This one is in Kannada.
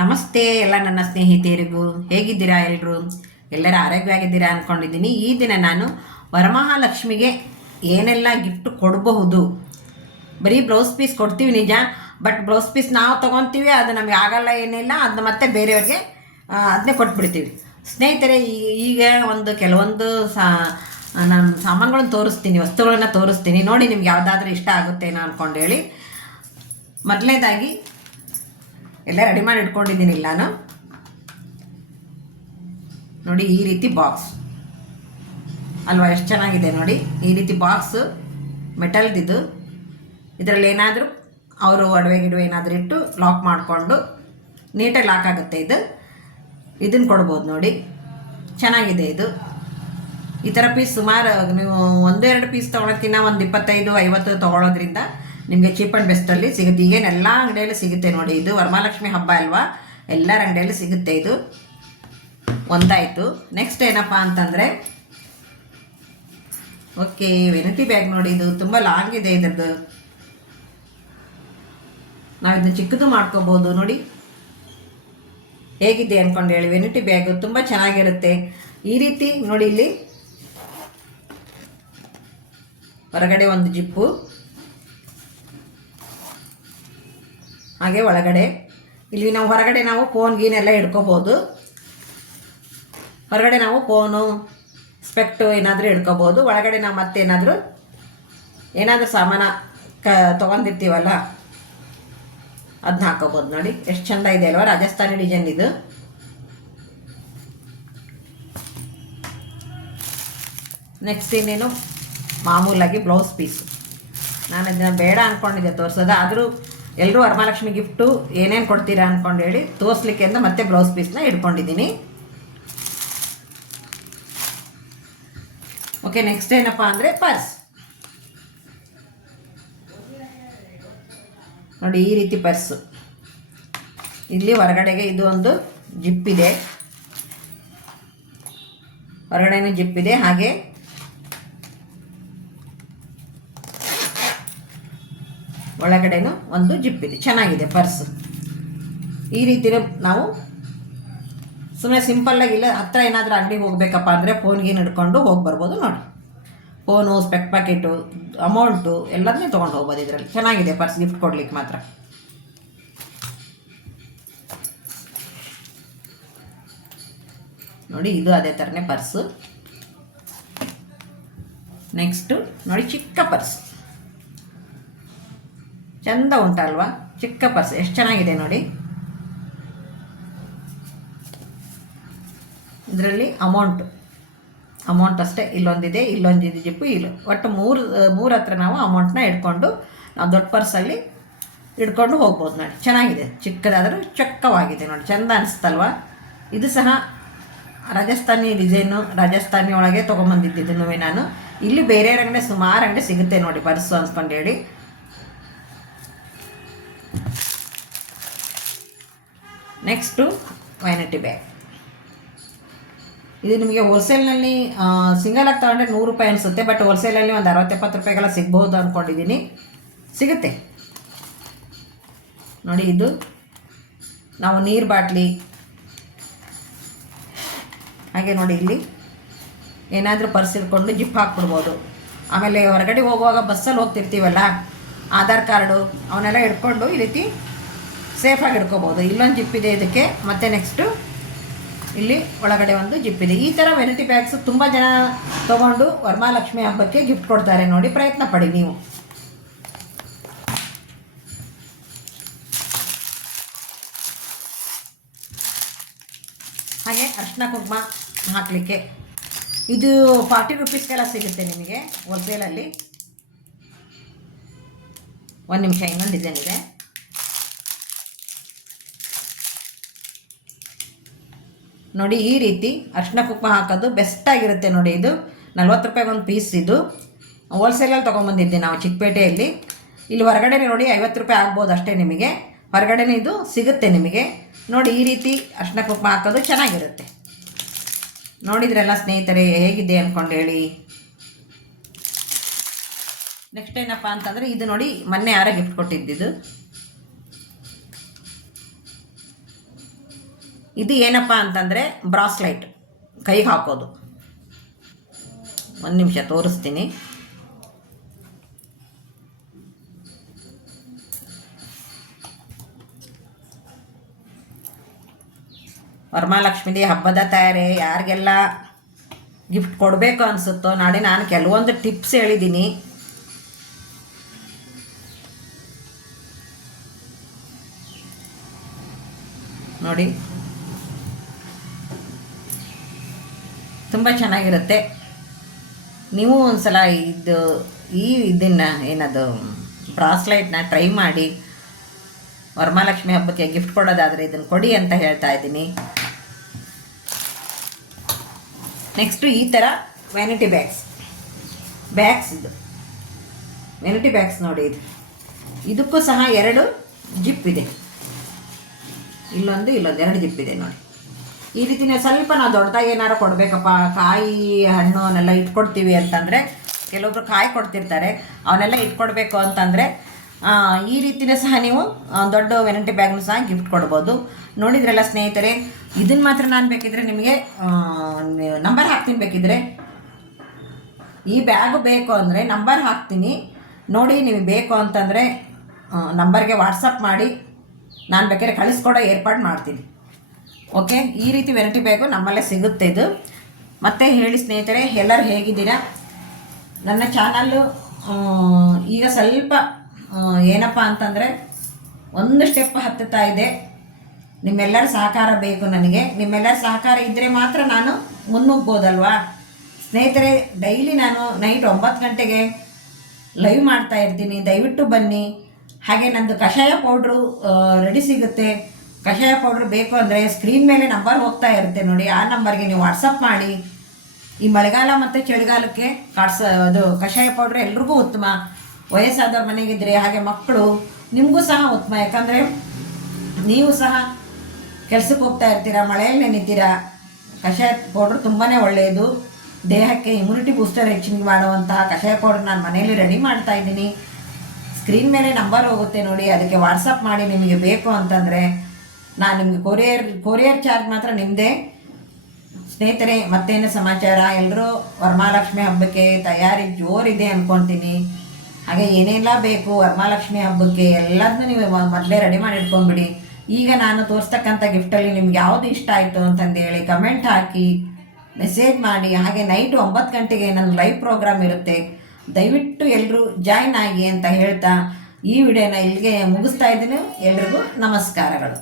ನಮಸ್ತೆ ಎಲ್ಲ ನನ್ನ ಸ್ನೇಹಿತರಿಗೂ. ಹೇಗಿದ್ದೀರಾ ಎಲ್ಲರೂ? ಎಲ್ಲರೂ ಆರೋಗ್ಯವಾಗಿದ್ದೀರಾ ಅಂದ್ಕೊಂಡಿದ್ದೀನಿ. ಈ ದಿನ ನಾನು ವರಮಹಾಲಕ್ಷ್ಮಿಗೆ ಏನೆಲ್ಲ ಗಿಫ್ಟ್ ಕೊಡಬಹುದು. ಬರೀ ಬ್ಲೌಸ್ ಪೀಸ್ ಕೊಡ್ತೀವಿ ನಿಜ, ಬಟ್ ಬ್ಲೌಸ್ ಪೀಸ್ ನಾವು ತೊಗೊತೀವಿ, ಅದು ನಮಗೆ ಆಗಲ್ಲ ಏನಿಲ್ಲ, ಅದನ್ನ ಮತ್ತೆ ಬೇರೆಯವ್ರಿಗೆ ಅದನ್ನೇ ಕೊಟ್ಬಿಡ್ತೀವಿ. ಸ್ನೇಹಿತರೆ, ಈಗ ಕೆಲವೊಂದು ನಾನು ಸಾಮಾನುಗಳನ್ನು ತೋರಿಸ್ತೀನಿ, ವಸ್ತುಗಳನ್ನು ತೋರಿಸ್ತೀನಿ, ನೋಡಿ ನಿಮ್ಗೆ ಯಾವುದಾದ್ರೂ ಇಷ್ಟ ಆಗುತ್ತೇನೋ ಅಂದ್ಕೊಂಡು ಹೇಳಿ. ಮೊದಲನೇದಾಗಿ ಎಲ್ಲ ರೆಡಿ ಮಾಡಿ ಇಟ್ಕೊಂಡಿದ್ದೀನಿ ನಾನು. ನೋಡಿ ಈ ರೀತಿ ಬಾಕ್ಸ್ ಅಲ್ವಾ, ಎಷ್ಟು ಚೆನ್ನಾಗಿದೆ ನೋಡಿ. ಈ ರೀತಿ ಬಾಕ್ಸ್ ಮೆಟಲ್ದಿದ್ದು, ಇದರಲ್ಲಿ ಏನಾದರೂ ಅವರು ಒಡವೆ ಗಿಡವೆ ಏನಾದರೂ ಇಟ್ಟು ಲಾಕ್ ಮಾಡಿಕೊಂಡು ನೀಟಾಗಿ ಲಾಕ್ ಆಗುತ್ತೆ. ಇದನ್ನು ಕೊಡ್ಬೋದು ನೋಡಿ, ಚೆನ್ನಾಗಿದೆ ಇದು. ಈ ಥರ ಪೀಸ್ ಸುಮಾರು ನೀವು 1-2 ಪೀಸ್ ತೊಗೊಳಕ್ಕಿಂತ ಒಂದು 25-50 ತೊಗೊಳೋದ್ರಿಂದ ನಿಮಗೆ ಚೀಪ್ ಆ್ಯಂಡ್ ಬೆಸ್ಟಲ್ಲಿ ಸಿಗುತ್ತೆ. ಈಗೇನು ಎಲ್ಲ ಅಂಗಡಿಯಲ್ಲಿ ಸಿಗುತ್ತೆ ನೋಡಿ. ಇದು ವರಮಹಾಲಕ್ಷ್ಮಿ ಹಬ್ಬ ಅಲ್ವಾ, ಎಲ್ಲರ ಅಂಗಡಿಯಲ್ಲಿ ಸಿಗುತ್ತೆ. ಇದು ಒಂದಾಯಿತು. ನೆಕ್ಸ್ಟ್ ಏನಪ್ಪ ಅಂತಂದರೆ, ಓಕೆ, ವೆನಿಟಿ ಬ್ಯಾಗ್ ನೋಡಿ. ಇದು ತುಂಬ ಲಾಂಗ್ ಇದೆ ಇದ್ರದ್ದು. ನಾವು ಇದನ್ನ ಚಿಕ್ಕದು ಮಾಡ್ಕೋಬೋದು ನೋಡಿ. ಹೇಗಿದೆ ಅಂದ್ಕೊಂಡು ಹೇಳಿ. ವೆನಿಟಿ ಬ್ಯಾಗು ತುಂಬ ಚೆನ್ನಾಗಿರುತ್ತೆ. ಈ ರೀತಿ ನೋಡಿ, ಇಲ್ಲಿ ಹೊರಗಡೆ ಒಂದು ಜಿಪ್ಪು, ಹಾಗೆ ಒಳಗಡೆ ಇಲ್ಲಿ ನಾವು ಹೊರಗಡೆ ಫೋನ್ ಗೀನೆಲ್ಲ ಇಡ್ಕೋಬೋದು. ಹೊರಗಡೆ ನಾವು ಫೋನು ಸ್ಪೆಕ್ಟು ಏನಾದರೂ ಇಡ್ಕೋಬೋದು. ಒಳಗಡೆ ನಾವು ಮತ್ತೇನಾದರೂ ಸಾಮಾನು ತೊಗೊಂಡಿರ್ತೀವಲ್ಲ, ಅದನ್ನ ಹಾಕೋಬೋದು. ನೋಡಿ ಎಷ್ಟು ಚೆಂದ ಇದೆ ಅಲ್ವಾ, ರಾಜಸ್ಥಾನಿ ಡಿಸೈನ್ ಇದು. ನೆಕ್ಸ್ಟ್ ಇನ್ನೇನು ಮಾಮೂಲಾಗಿ ಬ್ಲೌಸ್ ಪೀಸು. ನಾನು ಇದನ್ನು ಬೇಡ ಅಂದ್ಕೊಂಡಿದ್ದೆ ತೋರಿಸೋದು, ಆದರೂ ಎಲ್ಲರೂ ವರಮಹಾಲಕ್ಷ್ಮಿ ಗಿಫ್ಟು ಏನೇನು ಕೊಡ್ತೀರಾ ಅಂದ್ಕೊಂಡು ಹೇಳಿ ತೋರಿಸ್ಲಿಕ್ಕೆ ಅಂತ ಮತ್ತೆ ಬ್ಲೌಸ್ ಪೀಸ್ನ ಇಟ್ಕೊಂಡಿದ್ದೀನಿ. ಓಕೆ, ನೆಕ್ಸ್ಟ್ ಏನಪ್ಪ ಅಂದರೆ ಪರ್ಸ್ ನೋಡಿ. ಈ ರೀತಿ ಪರ್ಸು, ಇಲ್ಲಿ ಹೊರಗಡೆಗೆ ಇದು ಒಂದು ಜಿಪ್ ಇದೆ, ಹೊರಗಡೆನೂ ಜಿಪ್ ಇದೆ, ಹಾಗೆ ಒಳಗಡೆನೂ ಒಂದು ಜಿಪ್ ಇದೆ. ಚೆನ್ನಾಗಿದೆ ಪರ್ಸು. ಈ ರೀತಿ ನಾವು ಸುಮ್ಮನೆ ಸಿಂಪಲ್ಲಾಗಿ, ಇಲ್ಲ ಹತ್ರ ಏನಾದರೂ ಅಂಗಡಿಗೆ ಹೋಗಬೇಕಪ್ಪ ಅಂದರೆ ಫೋನ್ಗೆ ಹಿಡ್ಕೊಂಡು ಹೋಗಿ ಬರ್ಬೋದು ನೋಡಿ. ಫೋನು, ಸ್ಪೆಕ್ ಪ್ಯಾಕೆಟು, ಅಮೌಂಟು ಎಲ್ಲದನ್ನೇ ತೊಗೊಂಡು ಹೋಗ್ಬೋದು ಇದರಲ್ಲಿ. ಚೆನ್ನಾಗಿದೆ ಪರ್ಸ್ ಗಿಫ್ಟ್ ಕೊಡ್ಲಿಕ್ಕೆ ಮಾತ್ರ. ನೋಡಿ ಇದು ಅದೇ ಥರನೇ ಪರ್ಸು. ನೆಕ್ಸ್ಟು ನೋಡಿ, ಚಿಕ್ಕ ಪರ್ಸ್ ಚಂದ ಉಂಟಲ್ವಾ, ಚಿಕ್ಕ ಪರ್ಸ್ ಎಷ್ಟು ಚೆನ್ನಾಗಿದೆ ನೋಡಿ. ಇದರಲ್ಲಿ ಅಮೌಂಟ್ ಅಷ್ಟೇ, ಇಲ್ಲೊಂದಿದೆ, ಇಲ್ಲೊಂದಿದೆ ಜಿಪ್ಪು, ಒಟ್ಟು ಮೂರು ಹತ್ರ ನಾವು ಅಮೌಂಟ್ನ ಇಟ್ಕೊಂಡು ನಾವು ದೊಡ್ಡ ಪರ್ಸಲ್ಲಿ ಇಟ್ಕೊಂಡು ಹೋಗ್ಬೋದು ನೋಡಿ. ಚೆನ್ನಾಗಿದೆ, ಚಿಕ್ಕದಾದರೂ ಚೊಕ್ಕವಾಗಿದೆ ನೋಡಿ, ಚೆಂದ ಅನಿಸ್ತಲ್ವ. ಇದು ಸಹ ರಾಜಸ್ಥಾನಿ ಡಿಸೈನು, ರಾಜಸ್ಥಾನಿ ಒಳಗೆ ತೊಗೊಂಬಂದಿದ್ದಿದ್ದು ನಾನು. ಇಲ್ಲಿ ಬೇರೆ ಅಂಗಡಿ ಸುಮಾರು ಅಂಗಡಿ ಸಿಗುತ್ತೆ ನೋಡಿ ಪರ್ಸು ಅಂದ್ಕೊಂಡು ಹೇಳಿ. Next vanity bag. ಇದು ನಿಮಗೆ ಹೋಲ್ಸೇಲ್ನಲ್ಲಿ ಸಿಂಗಲಾಗಿ ತಗೊಂಡ್ರೆ 100 ರೂಪಾಯಿ ಅನಿಸುತ್ತೆ, ಬಟ್ ಹೋಲ್ಸೇಲಲ್ಲಿ ಒಂದು 60-70 ರೂಪಾಯಿಗೆಲ್ಲ ಸಿಗ್ಬೋದು ಅಂದ್ಕೊಂಡಿದ್ದೀನಿ. ಸಿಗುತ್ತೆ ನೋಡಿ. ಇದು ನಾವು ನೀರು ಬಾಟ್ಲಿ, ಹಾಗೆ ನೋಡಿ ಇಲ್ಲಿ ಏನಾದರೂ ಪರ್ಸ್ ಇಟ್ಕೊಂಡು ಜಿಪ್ ಹಾಕ್ಬಿಡ್ಬೋದು. ಆಮೇಲೆ ಹೊರಗಡೆ ಹೋಗುವಾಗ ಬಸ್ಸಲ್ಲಿ ಹೋಗ್ತಿರ್ತೀವಲ್ಲ, ಆಧಾರ್ ಕಾರ್ಡು ಅವನ್ನೆಲ್ಲ ಇಟ್ಕೊಂಡು ಈ ರೀತಿ ಸೇಫಾಗಿ ಇಟ್ಕೋಬೋದು. ಇಲ್ಲೊಂದು ಜಿಪ್ ಇದೆ ಇದಕ್ಕೆ, ಮತ್ತು ನೆಕ್ಸ್ಟು ಇಲ್ಲಿ ಒಳಗಡೆ ಒಂದು ಜಿಪ್ ಇದೆ. ಈ ಥರ ವೆನಿಟಿ ಬ್ಯಾಗ್ಸು ತುಂಬ ಜನ ತೊಗೊಂಡು ವರಮಹಾಲಕ್ಷ್ಮಿ ಹಬ್ಬಕ್ಕೆ ಗಿಫ್ಟ್ ಕೊಡ್ತಾರೆ ನೋಡಿ. ಪ್ರಯತ್ನ ಪಡಿ ನೀವು. ಹಾಗೆ ಅರಿಶಿನ ಕುಂಕುಮ ಹಾಕಲಿಕ್ಕೆ ಇದು 40 ರೂಪೀಸ್ಗೆಲ್ಲ ಸಿಗುತ್ತೆ ನಿಮಗೆ ಹೋಲ್ಸೇಲಲ್ಲಿ. ಒಂದು ನಿಮಿಷ, ಇನ್ನೊಂದು ಡಿಸೈನ್ ಇದೆ ನೋಡಿ. ಈ ರೀತಿ ಅರಿಶಿನ ಕುಂಕುಮ ಹಾಕೋದು ಬೆಸ್ಟಾಗಿರುತ್ತೆ ನೋಡಿ. ಇದು 40 ರೂಪಾಯಿಗೆ ಒಂದು ಪೀಸ್. ಇದು ಹೋಲ್ಸೇಲಲ್ಲಿ ತೊಗೊಂಬಂದಿದ್ದೆ ನಾವು ಚಿಕ್ಕಪೇಟೆಯಲ್ಲಿ. ಇಲ್ಲಿ ಹೊರಗಡೆ ನೋಡಿ 50 ರೂಪಾಯಿ ಆಗ್ಬೋದು ಅಷ್ಟೇ ನಿಮಗೆ. ಹೊರಗಡೆನೇ ಇದು ಸಿಗುತ್ತೆ ನಿಮಗೆ ನೋಡಿ. ಈ ರೀತಿ ಅರಿಶಿನ ಕುಂಕುಮ ಹಾಕೋದು ಚೆನ್ನಾಗಿರುತ್ತೆ. ನೋಡಿದ್ರೆಲ್ಲ ಸ್ನೇಹಿತರೆ, ಹೇಗಿದೆ ಅಂದ್ಕೊಂಡು ಹೇಳಿ. ನೆಕ್ಸ್ಟ್ ಏನಪ್ಪ ಅಂತಂದರೆ, ಇದು ನೋಡಿ ಮೊನ್ನೆ ಯಾರೋ ಗಿಫ್ಟ್ ಕೊಟ್ಟಿದ್ದಿದ್ದು. ಇದು ಏನಪ್ಪ ಅಂತಂದರೆ ಬ್ರಾಸ್ಲೈಟ್, ಕೈಗೆ ಹಾಕೋದು. ಒಂದು ನಿಮಿಷ ತೋರಿಸ್ತೀನಿ. ವರಮಹಾಲಕ್ಷ್ಮೀ ಹಬ್ಬದ ತಯಾರಿ ಯಾರಿಗೆಲ್ಲ ಗಿಫ್ಟ್ ಕೊಡಬೇಕು ಅನಿಸುತ್ತೋ ನಾಳೆ ನಾನು ಕೆಲವೊಂದು ಟಿಪ್ಸ್ ಹೇಳಿದ್ದೀನಿ. ನೋಡಿ, ತುಂಬ ಚೆನ್ನಾಗಿರುತ್ತೆ. ನೀವು ಒಂದು ಸಲ ಇದನ್ನು ಏನದು ಬ್ರಾಸ್ಲೈಟ್ನ ಟ್ರೈ ಮಾಡಿ. ವರಮಹಾಲಕ್ಷ್ಮಿ ಹಬ್ಬಕ್ಕೆ ಗಿಫ್ಟ್ ಕೊಡೋದಾದರೆ ಇದನ್ನು ಕೊಡಿ ಅಂತ ಹೇಳ್ತಾ ಇದ್ದೀನಿ. ನೆಕ್ಸ್ಟು ಈ ಥರ ವ್ಯಾನಿಟಿ ಬ್ಯಾಗ್ಸ್ ಇದು ವ್ಯಾನಿಟಿ ಬ್ಯಾಗ್ಸ್ ನೋಡಿ. ಇದಕ್ಕೂ ಸಹ 2 ಜಿಪ್ ಇದೆ, ಇಲ್ಲೊಂದು 2 ಜಿಪ್ ಇದೆ ನೋಡಿ. ಈ ರೀತಿನೇ ಸ್ವಲ್ಪ ನಾವು ದೊಡ್ಡದಾಗಿ ಏನಾರು ಕೊಡಬೇಕಪ್ಪ, ಕಾಯಿ ಹಣ್ಣು ಅವನ್ನೆಲ್ಲ ಇಟ್ಕೊಡ್ತೀವಿ ಅಂತಂದರೆ, ಕೆಲವೊಬ್ರು ಕಾಯಿ ಕೊಡ್ತಿರ್ತಾರೆ, ಅವನ್ನೆಲ್ಲ ಇಟ್ಕೊಡ್ಬೇಕು ಅಂತಂದರೆ ಈ ರೀತಿಯೇ ಸಹ ನೀವು ದೊಡ್ಡ ವ್ಯಾನಿಟಿ ಬ್ಯಾಗ್ನು ಸಹ ಗಿಫ್ಟ್ ಕೊಡ್ಬೋದು. ನೋಡಿದ್ರಲ್ಲ ಸ್ನೇಹಿತರೆ, ಇದನ್ನು ಮಾತ್ರ ನಾನು ಬೇಕಿದ್ರೆ ನಿಮಗೆ ನಂಬರ್ ಹಾಕ್ತೀನಿ. ಬೇಕಿದ್ರೆ ಈ ಬ್ಯಾಗು ಬೇಕು ಅಂದರೆ ನಂಬರ್ ಹಾಕ್ತೀನಿ ನೋಡಿ. ನಿಮಗೆ ಬೇಕು ಅಂತಂದರೆ ನಂಬರ್ಗೆ ವಾಟ್ಸಪ್ ಮಾಡಿ, ನಾನು ಬೇಕಾದ್ರೆ ಕಳಿಸ್ಕೊಡೋ ಏರ್ಪಾಡು ಮಾಡ್ತೀನಿ. ಓಕೆ, ಈ ರೀತಿ ವ್ಯಾನಿಟಿ ಬ್ಯಾಗು ನಮ್ಮಲ್ಲೇ ಸಿಗುತ್ತೆ. ಇದು ಮತ್ತೆ ಹೇಳಿ ಸ್ನೇಹಿತರೆ, ಎಲ್ಲರೂ ಹೇಗಿದ್ದೀರಾ? ನನ್ನ ಚಾನಲ್ಲು ಈಗ ಸ್ವಲ್ಪ ಏನಪ್ಪ ಅಂತಂದರೆ ಒಂದು ಸ್ಟೆಪ್ ಹತ್ತುತ್ತಾ ಇದೆ. ನಿಮ್ಮೆಲ್ಲರ ಸಹಕಾರ ಬೇಕು ನನಗೆ. ನಿಮ್ಮೆಲ್ಲರ ಸಹಕಾರ ಇದ್ದರೆ ಮಾತ್ರ ನಾನು ಮುನ್ನುಗ್ಬೋದಲ್ವಾ ಸ್ನೇಹಿತರೆ. ಡೈಲಿ ನಾನು ನೈಟ್ 9 ಗಂಟೆಗೆ ಲೈವ್ ಮಾಡ್ತಾ ಇರ್ತೀನಿ, ದಯವಿಟ್ಟು ಬನ್ನಿ. ಹಾಗೆ ನಂದು ಕಷಾಯ ಪೌಡ್ರು ರೆಡಿ ಸಿಗುತ್ತೆ. ಕಷಾಯ ಪೌಡ್ರ್ ಬೇಕು ಅಂದರೆ ಸ್ಕ್ರೀನ್ ಮೇಲೆ ನಂಬರ್ ಹೋಗ್ತಾ ಇರುತ್ತೆ ನೋಡಿ, ಆ ನಂಬರ್ಗೆ ನೀವು ವಾಟ್ಸಪ್ ಮಾಡಿ. ಈ ಮಳೆಗಾಲ ಮತ್ತು ಚಳಿಗಾಲಕ್ಕೆ ಅದು ಕಷಾಯ ಪೌಡ್ರ್ ಎಲ್ರಿಗೂ ಉತ್ತಮ. ವಯಸ್ಸಾದವ್ರ ಮನೆಗಿದ್ರೆ, ಹಾಗೆ ಮಕ್ಕಳು, ನಿಮಗೂ ಸಹ ಉತ್ತಮ. ಯಾಕಂದರೆ ನೀವು ಸಹ ಕೆಲಸಕ್ಕೆ ಹೋಗ್ತಾ ಇರ್ತೀರ, ಮಳೆಯಲ್ಲಿ ನೆನಿತೀರ. ಕಷಾಯ ಪೌಡ್ರ್ ತುಂಬಾ ಒಳ್ಳೆಯದು. ದೇಹಕ್ಕೆ ಇಮ್ಯುನಿಟಿ ಬೂಸ್ಟರ್ ಹೆಚ್ಚಿಗೆ ಮಾಡುವಂತಹ ಕಷಾಯ ಪೌಡ್ರ್ ನಾನು ಮನೆಯಲ್ಲಿ ರೆಡಿ ಮಾಡ್ತಾ ಇದ್ದೀನಿ. ಸ್ಕ್ರೀನ್ ಮೇಲೆ ನಂಬರ್ ಹೋಗುತ್ತೆ ನೋಡಿ, ಅದಕ್ಕೆ ವಾಟ್ಸಪ್ ಮಾಡಿ ನಿಮಗೆ ಬೇಕು ಅಂತಂದರೆ. ನಾನು ನಿಮಗೆ ಕೊರಿಯರ್ ಚಾರ್ಜ್ ಮಾತ್ರ ನಿಮ್ಮದೇ ಸ್ನೇಹಿತರೆ. ಮತ್ತೇನು ಸಮಾಚಾರ? ಎಲ್ಲರೂ ವರಮಹಾಲಕ್ಷ್ಮಿ ಹಬ್ಬಕ್ಕೆ ತಯಾರಿ ಜೋರಿದೆ ಅಂದ್ಕೊತೀನಿ. ಹಾಗೆ ಏನೆಲ್ಲ ಬೇಕು ವರಮಹಾಲಕ್ಷ್ಮಿ ಹಬ್ಬಕ್ಕೆ ಎಲ್ಲದನ್ನೂ ನೀವು ಮೊದಲೇ ರೆಡಿ ಮಾಡಿ ಇಟ್ಕೊಂಡ್ಬಿಡಿ. ಈಗ ನಾನು ತೋರಿಸ್ತಕ್ಕಂಥ ಗಿಫ್ಟಲ್ಲಿ ನಿಮ್ಗೆ ಯಾವುದು ಇಷ್ಟ ಆಯಿತು ಅಂತಂದೇಳಿ ಕಮೆಂಟ್ ಹಾಕಿ, ಮೆಸೇಜ್ ಮಾಡಿ. ಹಾಗೆ ನೈಟು 9 ಗಂಟೆಗೆ ನನ್ನ ಲೈವ್ ಪ್ರೋಗ್ರಾಮ್ ಇರುತ್ತೆ, ದಯವಿಟ್ಟು ಎಲ್ಲರೂ ಜಾಯ್ನ್ ಆಗಿ ಅಂತ ಹೇಳ್ತಾ ಈ ವಿಡಿಯೋನ ಇಲ್ಲಿಗೆ ಮುಗಿಸ್ತಾ ಇದ್ದೀನಿ. ಎಲ್ರಿಗೂ ನಮಸ್ಕಾರಗಳು.